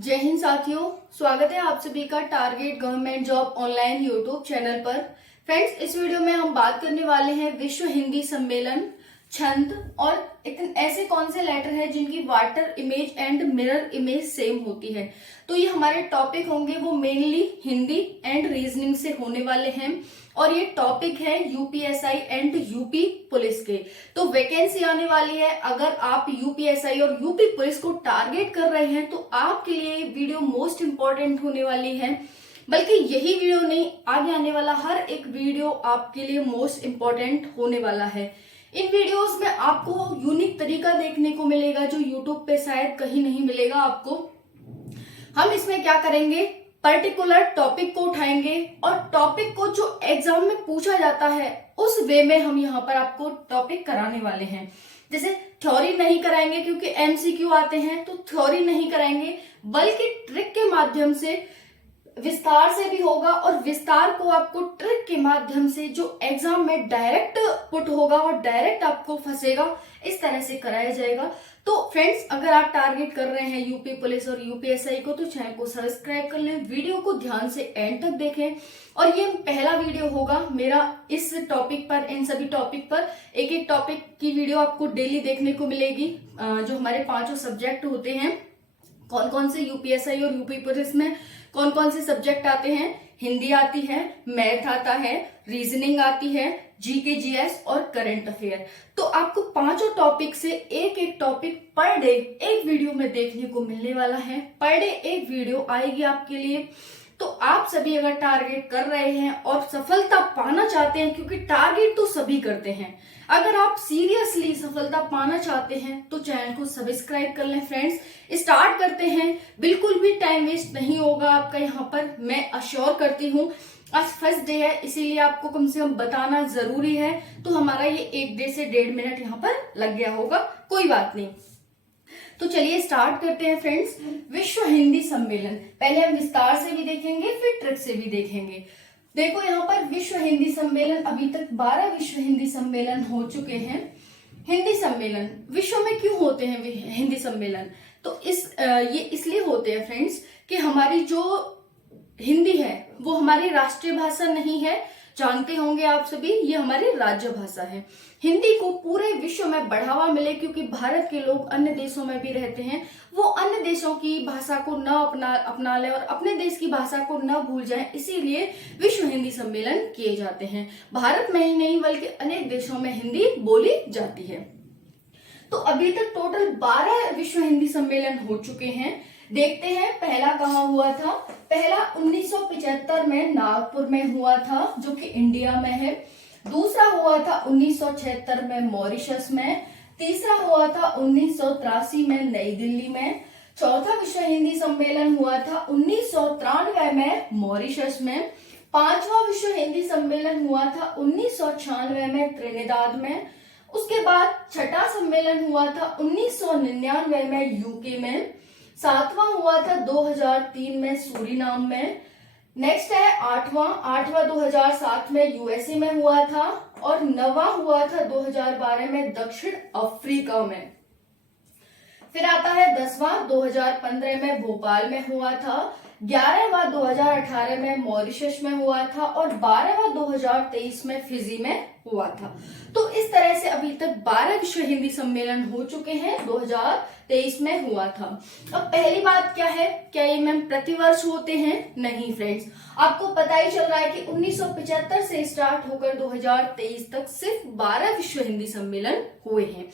जय हिंद साथियों, स्वागत है आप सभी का target government job online YouTube channel पर। फ्रेंड्स, इस वीडियो में हम बात करने वाले हैं विश्व हिंदी सम्मेलन, छंद और ऐसे कौन से लेटर हैं जिनकी water image and mirror image same होती है। तो ये हमारे टॉपिक होंगे, वो मेनली हिंदी एंड रीजनिंग से होने वाले हैं और ये टॉपिक है यूपीएसआई एंड यूपी पुलिस के। तो वैकेंसी आने वाली है। अगर आप यूपीएसआई और यूपी पुलिस को टारगेट कर रहे हैं तो आपके लिए ये वीडियो मोस्ट इंपॉर्टेंट होने वाली है। बल्कि यही वीडियो नहीं, आगे आने वाला हर एक वीडियो आपके लिए मोस्ट इंपॉर्टेंट होने वाला है। इन वीडियोस में आपको यूनिक तरीका देखने को मिलेगा जो यूट्यूब पे शायद कहीं नहीं मिलेगा आपको। हम इसमें क्या करेंगे, पर्टिकुलर टॉपिक को उठाएंगे और टॉपिक को जो एग्जाम में पूछा जाता है उस वे में हम यहाँ पर आपको टॉपिक कराने वाले हैं। जैसे थ्योरी नहीं कराएंगे क्योंकि एमसीक्यू आते हैं, तो थ्योरी नहीं कराएंगे, बल्कि ट्रिक के माध्यम से विस्तार से भी होगा और विस्तार को आपको ट्रिक के माध्यम से जो एग्जाम में डायरेक्ट पुट होगा और डायरेक्ट आपको फंसेगा, इस तरह से कराया जाएगा। तो फ्रेंड्स, अगर आप टारगेट कर रहे हैं यूपी पुलिस और यूपीएसआई को तो चैनल को सब्सक्राइब कर लें, वीडियो को ध्यान से एंड तक देखें। और ये पहला वीडियो होगा मेरा इस टॉपिक पर, इन सभी टॉपिक पर एक एक टॉपिक की वीडियो आपको डेली देखने को मिलेगी। जो हमारे 5 सब्जेक्ट होते हैं, कौन कौन से यूपीएसआई और यूपी पुलिस में कौन कौन से सब्जेक्ट आते हैं, हिंदी आती है, मैथ आता है, रीजनिंग आती है, जीके जीएस और करंट अफेयर। तो आपको 5 टॉपिक से एक एक टॉपिक पर डे एक वीडियो में देखने को मिलने वाला है। पर डे एक वीडियो आएगी आपके लिए। तो आप सभी अगर टारगेट कर रहे हैं और सफलता पाना चाहते हैं, क्योंकि टारगेट तो सभी करते हैं, अगर आप सीरियसली सफलता पाना चाहते हैं तो चैनल को सब्सक्राइब कर लें। फ्रेंड्स, स्टार्ट करते हैं, बिल्कुल भी टाइम वेस्ट नहीं होगा आपका यहाँ पर, मैं अश्योर करती हूँ। आज फर्स्ट डे है, इसीलिए आपको कम से कम बताना जरूरी है। तो हमारा ये 1 डे से 1.5 मिनट यहाँ पर लग गया होगा, कोई बात नहीं। तो चलिए स्टार्ट करते हैं फ्रेंड्स। विश्व हिंदी सम्मेलन, पहले हम विस्तार से भी देखेंगे, फिर ट्रिक से भी देखेंगे। देखो यहाँ पर विश्व हिंदी सम्मेलन, अभी तक 12 विश्व हिंदी सम्मेलन हो चुके हैं। हिंदी सम्मेलन विश्व में क्यों होते हैं हिंदी सम्मेलन? तो ये इसलिए होते हैं फ्रेंड्स कि हमारी जो हिंदी है वो हमारी राष्ट्रीय भाषा नहीं है, जानते होंगे आप सभी, ये हमारी राज्य भाषा है। हिंदी को पूरे विश्व में बढ़ावा मिले, क्योंकि भारत के लोग अन्य देशों में भी रहते हैं, वो अन्य देशों की भाषा को न अपना ले और अपने देश की भाषा को न भूल जाएं, इसीलिए विश्व हिंदी सम्मेलन किए जाते हैं। भारत में ही नहीं बल्कि अनेक देशों में हिंदी बोली जाती है। तो अभी तक टोटल 12 विश्व हिंदी सम्मेलन हो चुके हैं। देखते हैं पहला कहाँ हुआ था। पहला 1975 में नागपुर में हुआ था, जो कि इंडिया में है। दूसरा हुआ था 1976 में मॉरिशस में। तीसरा हुआ था 1983 में नई दिल्ली में। चौथा विश्व हिंदी सम्मेलन हुआ था 1993 में मॉरिशस में। पांचवा विश्व हिंदी सम्मेलन हुआ था 1996 में त्रिनिदाद में। उसके बाद छठा सम्मेलन हुआ था 1999 में यूके में। सातवां हुआ था 2003 में सूरीनाम में। नेक्स्ट है आठवां 2007 में यूएसए में हुआ था और 9वां हुआ था 2012 में दक्षिण अफ्रीका में। फिर आता है 10वां 2015 में भोपाल में हुआ था। 11वां 2018 में मॉरिशस में हुआ था और 12वां 2023 में फिजी में हुआ था। तो इस तरह से अभी तक 12 विश्व हिंदी सम्मेलन हो चुके हैं, 2023 में हुआ था। अब पहली बात क्या है, क्या ये मैम प्रतिवर्ष होते हैं? नहीं फ्रेंड्स, आपको पता ही चल रहा है कि 1975 से स्टार्ट होकर 2023 तक सिर्फ 12 विश्व हिंदी सम्मेलन हुए हैं।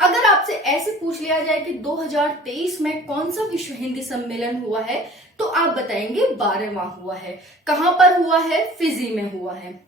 अगर आपसे ऐसे पूछ लिया जाए कि 2023 में कौन सा विश्व हिंदी सम्मेलन हुआ है, तो आप बताएंगे 12वां हुआ है। कहां पर हुआ है? फिजी में हुआ है।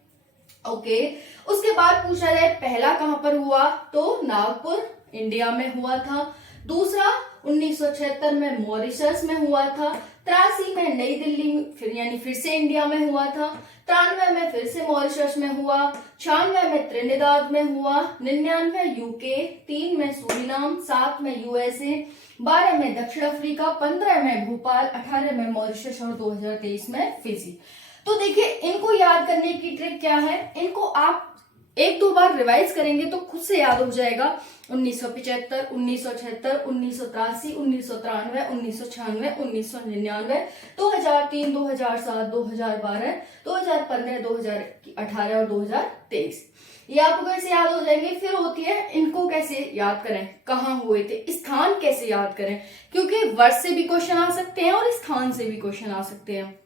ओके। उसके बाद पूछा जाए पहला कहां पर हुआ, तो नागपुर इंडिया में हुआ था। दूसरा 1976 में मॉरिशस में हुआ था। 83 में नई दिल्ली फिर से इंडिया में हुआ था। 93 में फिर से मॉरिशस में हुआ। 96 में त्रिनिदाद में हुआ। 99 यूके, 3 में सूरीनाम, 7 में यूएसए, 12 में दक्षिण अफ्रीका, 15 में भोपाल, 18 में मॉरिशस और 2023 में फिजी। तो देखिए, इनको याद करने की ट्रिक क्या है, इनको आप एक दो बार रिवाइज करेंगे तो खुद से याद हो जाएगा। 1975, 1976, 1983, 1993, 1996, 1999, 2003, 2007, 2012, 2015, 2018 और 2023। ये आपको कैसे याद हो जाएंगे। फिर होती है इनको कैसे याद करें, कहाँ हुए थे, स्थान कैसे याद करें, क्योंकि वर्ष से भी क्वेश्चन आ सकते हैं और स्थान से भी क्वेश्चन आ सकते हैं।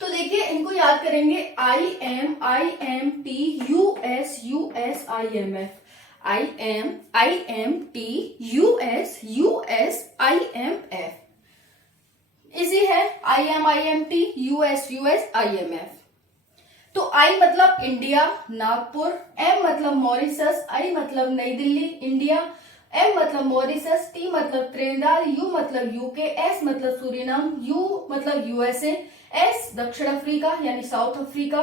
तो देखिए इनको याद करेंगे। IMT US US IMF, IMT US US IMF, इसी है IMT US US IMF। तो I मतलब इंडिया नागपुर, M मतलब मॉरिशस, I मतलब नई दिल्ली इंडिया, M मतलब मॉरिशस, T मतलब त्रिनिदाद, U मतलब यूके, S मतलब सूरीनाम, U मतलब USA, S दक्षिण अफ्रीका यानी south Africa,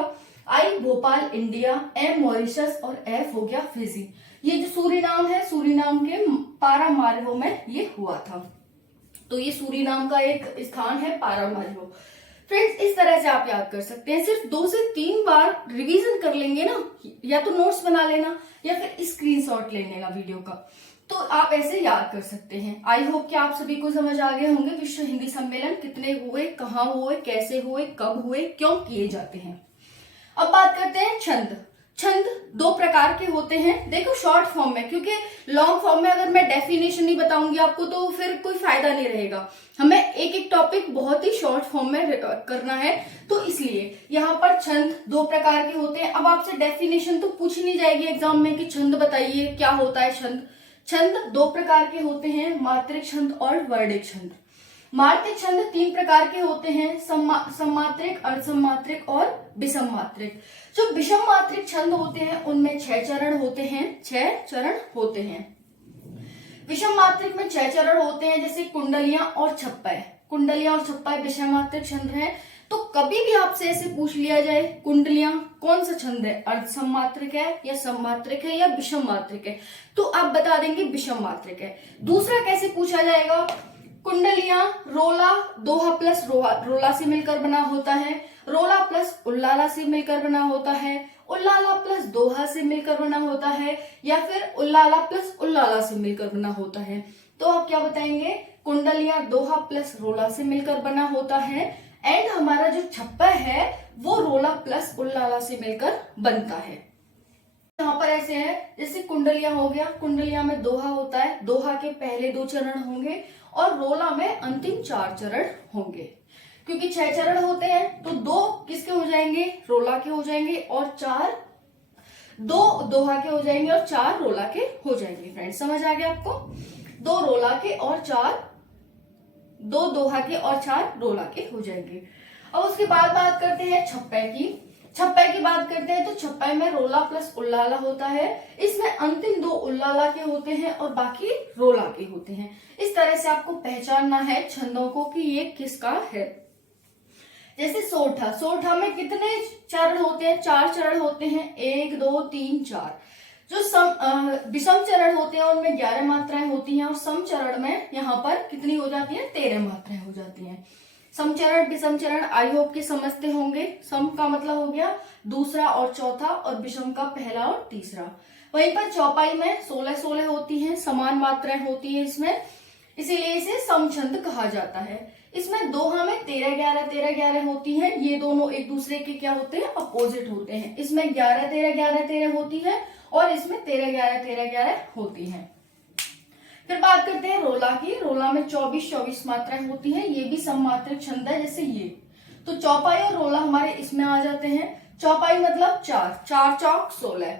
I Bhopal India, M Mauritius और F हो गया फिजी। ये जो सूरीनाम है, सूरीनाम के पारामारिबो में ये हुआ था। तो ये सूरीनाम का एक स्थान है पारामारिबो। फ्रेंड्स इस तरह से आप याद कर सकते हैं। सिर्फ 2 से 3 बार रिवीजन कर लेंगे ना, या तो नोट्स बना लेना या फिर स्क्रीनशॉट ले लेना वीडियो का, तो आप ऐसे याद कर सकते हैं। आई होप कि आप सभी को समझ आ गए होंगे विश्व हिंदी सम्मेलन कितने हुए, कहाँ हुए, कैसे हुए, कब हुए, क्यों किए जाते हैं। अब बात करते हैं छंद। छंद 2 प्रकार के होते हैं। देखो शॉर्ट फॉर्म में, क्योंकि लॉन्ग फॉर्म में अगर मैं डेफिनेशन नहीं बताऊंगी आपको तो फिर कोई फायदा नहीं रहेगा। हमें एक एक टॉपिक बहुत ही शॉर्ट फॉर्म में करना है, तो इसलिए यहाँ पर छंद 2 प्रकार के होते हैं। अब आपसे डेफिनेशन तो पूछ नहीं जाएगी एग्जाम में कि छंद बताइए क्या होता है छंद। छंद 2 प्रकार के होते हैं, मात्रिक छंद और वर्णिक छंद। मात्रिक छंद 3 प्रकार के होते हैं, सम्मात्रिक, अर्धसम्मात्रिक और विषम मात्रिक। जो विषम मात्रिक छंद होते हैं उनमें 6 चरण होते हैं, 6 चरण होते हैं। विषम मात्रिक में 6 चरण होते हैं, जैसे कुंडलियां और छप्पय। कुंडलियां और छप्पय विषम मात्रिक छंद है। तो कभी भी आपसे ऐसे पूछ लिया जाए कुंडलियां कौन सा छंद है, अर्धसम्मात्रिक है या सम्मात्रिक है या विषम मात्रिक है, तो आप बता देंगे विषम मात्रिक है। दूसरा कैसे पूछा जाएगा, कुंडलियां रोला, दोहा प्लस रोला से मिलकर बना होता है, रोला प्लस उल्लाला से मिलकर बना होता है, उल्लाला प्लस दोहा से मिलकर बना होता है, या फिर उल्लाला प्लस उल्लाला से मिलकर बना होता है। तो आप क्या बताएंगे, कुंडलियां दोहा प्लस रोला से मिलकर बना होता है, एंड हमारा जो छप्पा है वो रोला प्लस उल्लाला से मिलकर बनता है। यहाँ पर ऐसे है, जैसे कुंडलियां हो गया, कुंडलियां में दोहा होता है, दोहा के पहले 2 चरण होंगे और रोला में अंतिम 4 चरण होंगे। क्योंकि 6 चरण होते हैं तो 2 किसके हो जाएंगे, रोला के हो जाएंगे, और 2 दोहा के हो जाएंगे और 4 रोला के हो जाएंगे। फ्रेंड्स समझ आ गया आपको, 2 रोला के और 2 दोहा के और 4 रोला के हो जाएंगे। अब उसके बाद बात करते हैं छप्पय की। छप्पय की बात करते हैं तो छप्पय में रोला प्लस उल्लाला होता है। इसमें अंतिम 2 उल्लाला के होते हैं और बाकी रोला के होते हैं। इस तरह से आपको पहचानना है छंदों को कि ये किसका है। जैसे सोठा, सोठा में कितने चरण होते हैं, 4 चरण होते हैं, 1 2 3 4। जो विषम चरण होते हैं उनमें 11 मात्राएं होती हैं और सम चरण में यहाँ पर कितनी हो जाती है, 13 मात्राएं हो जाती हैं। समचरण विषम चरण आई होप के समझते होंगे। सम का मतलब हो गया दूसरा और चौथा, और विषम का पहला और तीसरा। वहीं पर चौपाई में 16 होती हैं, समान मात्राएं होती हैं इसमें, इसीलिए इसे समछंद कहा जाता है। इसमें दोहा में 13-11 होती हैं, ये दोनों एक दूसरे के क्या होते हैं, अपोजिट होते हैं। इसमें 11-13 होती है और इसमें 13-11 होती है। फिर बात करते हैं रोला की। रोला में 24 मात्राएं होती हैं, ये भी सममात्रिक छंद है जैसे ये। तो चौपाई और रोला हमारे इसमें आ जाते हैं। चौपाई मतलब 4, 4 चौक 16।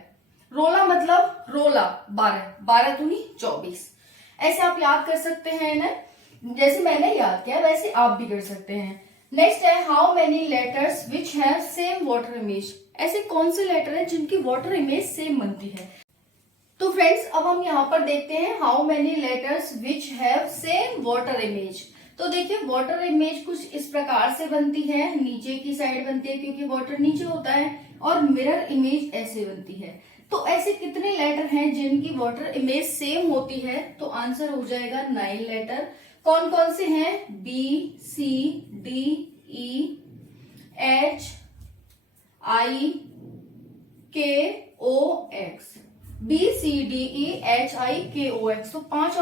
रोला मतलब रोला 12, 12 दूनी 24। ऐसे आप याद कर सकते हैं ना, जैसे मैंने याद किया वैसे आप भी कर सकते हैं। नेक्स्ट है how many letters which have same water image. ऐसे कौन से लेटर हैं जिनकी वाटर इमेज सेम बनती है। तो फ्रेंड्स अब हम यहाँ पर देखते हैं how many letters which have same water image. तो देखिए वाटर इमेज कुछ इस प्रकार से बनती है, नीचे की साइड बनती है क्योंकि वाटर नीचे होता है, और मिरर इमेज ऐसे बनती है। तो ऐसे कितने लेटर हैं जिनकी वाटर इमेज सेम होती है, तो आंसर हो जाएगा 9 लेटर। कौन कौन से हैं, B C D E H I K O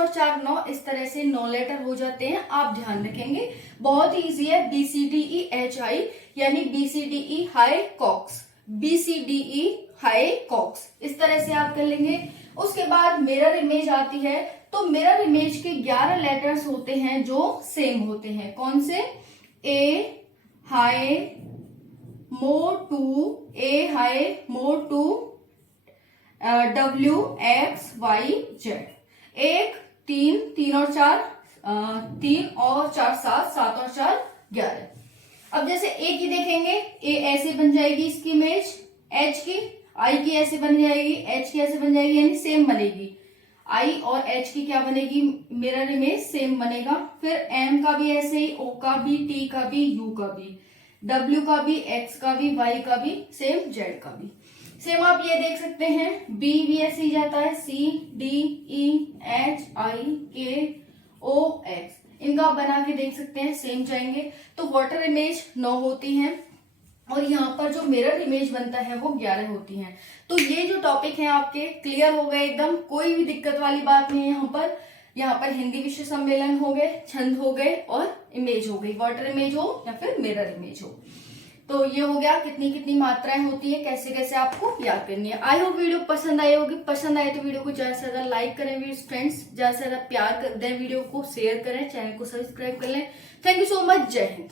और 4 9, इस तरह से 9 लेटर हो जाते हैं, आप ध्यान रखेंगे। बहुत ही इजी है, BCDEHI यानी BCDE हाई कॉक्स, BCDE हाई कॉक्स, इस तरह से आप कर लेंगे। उसके बाद मिरर इमेज आती है, तो मिरर इमेज के 11 लेटर्स होते हैं जो सेम होते हैं। कौन से? A high MO2, A high MO2, WXYZ। 1 3 3 और 4 3 और 4 7, 7 और 4 11। अब जैसे ए की देखेंगे, ए ऐसे बन जाएगी इसकी इमेज, एच की, आई की ऐसे बन जाएगी, एच की ऐसे बन जाएगी, यानी सेम बनेगी। आई और एच की क्या बनेगी? मिरर इमेज सेम बनेगा। फिर एम का भी ऐसे ही, ओ का भी, टी का भी, यू का भी, डब्ल्यू का भी, एक्स का भी, वाई का भी सेम, जेड का भी सेम। आप ये देख सकते हैं, बी भी ऐसे ही जाता है, C D E H I के ओ एक्स, इनका आप बना के देख सकते हैं, सेम जाएंगे। तो वाटर इमेज 9 होती हैं और यहाँ पर जो मिरर इमेज बनता है वो 11 होती हैं। तो ये जो टॉपिक है आपके क्लियर हो गए एकदम, कोई भी दिक्कत वाली बात नहीं है यहाँ पर हिंदी विश्व सम्मेलन हो गए, छंद हो गए और इमेज हो गई, वाटर इमेज हो या फिर मिरर इमेज हो। तो ये हो गया कितनी कितनी मात्राएं होती है, कैसे कैसे आपको याद करनी है। आई होप वीडियो पसंद आई होगी। पसंद आए तो वीडियो को ज्यादा से ज्यादा लाइक करें फ्रेंड्स, ज्यादा से ज्यादा प्यार कर दें, वीडियो को शेयर करें, चैनल को सब्सक्राइब कर लें। थैंक यू सो मच, जय हिंद।